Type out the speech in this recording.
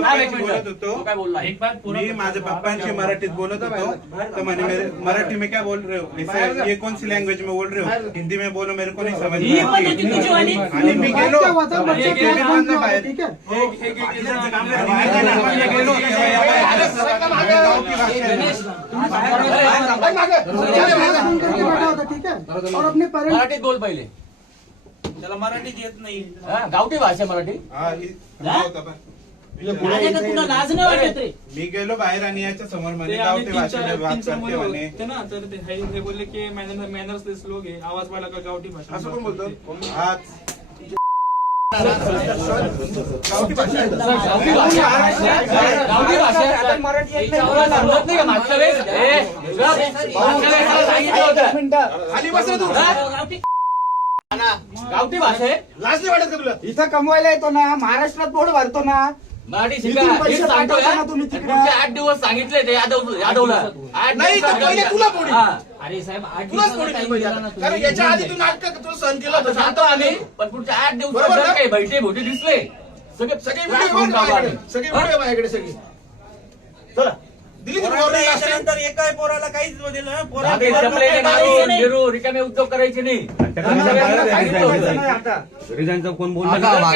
पप्पांशी बोलत होतो, मी माझ्या पप्पांशी मराठीत बोलत होतो, तो म्हणे मराठी में क्या बोल रहे हो, ये कौन सी लैंग्वेज में बोल रहे हो, हिंदी में बोलो, मेरे को नहीं समझ में आती। आणि मी गेलो मराठीत बोल पहिले, त्याला मराठीच येत नाही, गावठी भाषा मराठी। मी गेलो बाहेर आणि याच्या समोर म्हणे गावठी भाषेत बात करते म्हणे ना, तर ते बोलले की मॅनर्स दिस लोक आहे, आवाज वाढला का गावठी भाषा असं कोण बोलतो आज गावठी भाषा मराठी समजत नाही का? मागच्या वेळेस खाली बस तू, गावठी भाषा आहे, लाज नाही वाटत का तुला? इथं कमवायला येतो ना, महाराष्ट्रात पोट भरतो ना, मराठी शिका, हेच सांगतोय ना तुम्ही। पुढचे 8 दिवस सांगितले ते यादवला 8 नाही तर पहिले तुला पोडी, अरे साहेब 8 तुलाच पोडी पाहिजे आता. कारण याच्या आधी तू नाटक तू सहन केलं होतं, सांगतो आम्ही, पण पुढच्या 8 दिवसात जर काही बैठे भोटे दिसले सगळे व्हिडिओ माझ्याकडे सगळी। चला दिली नंतर एका पोराला काहीच दिलं ना, रिकामे उद्योग करायचे नाही। आता कोण बोलला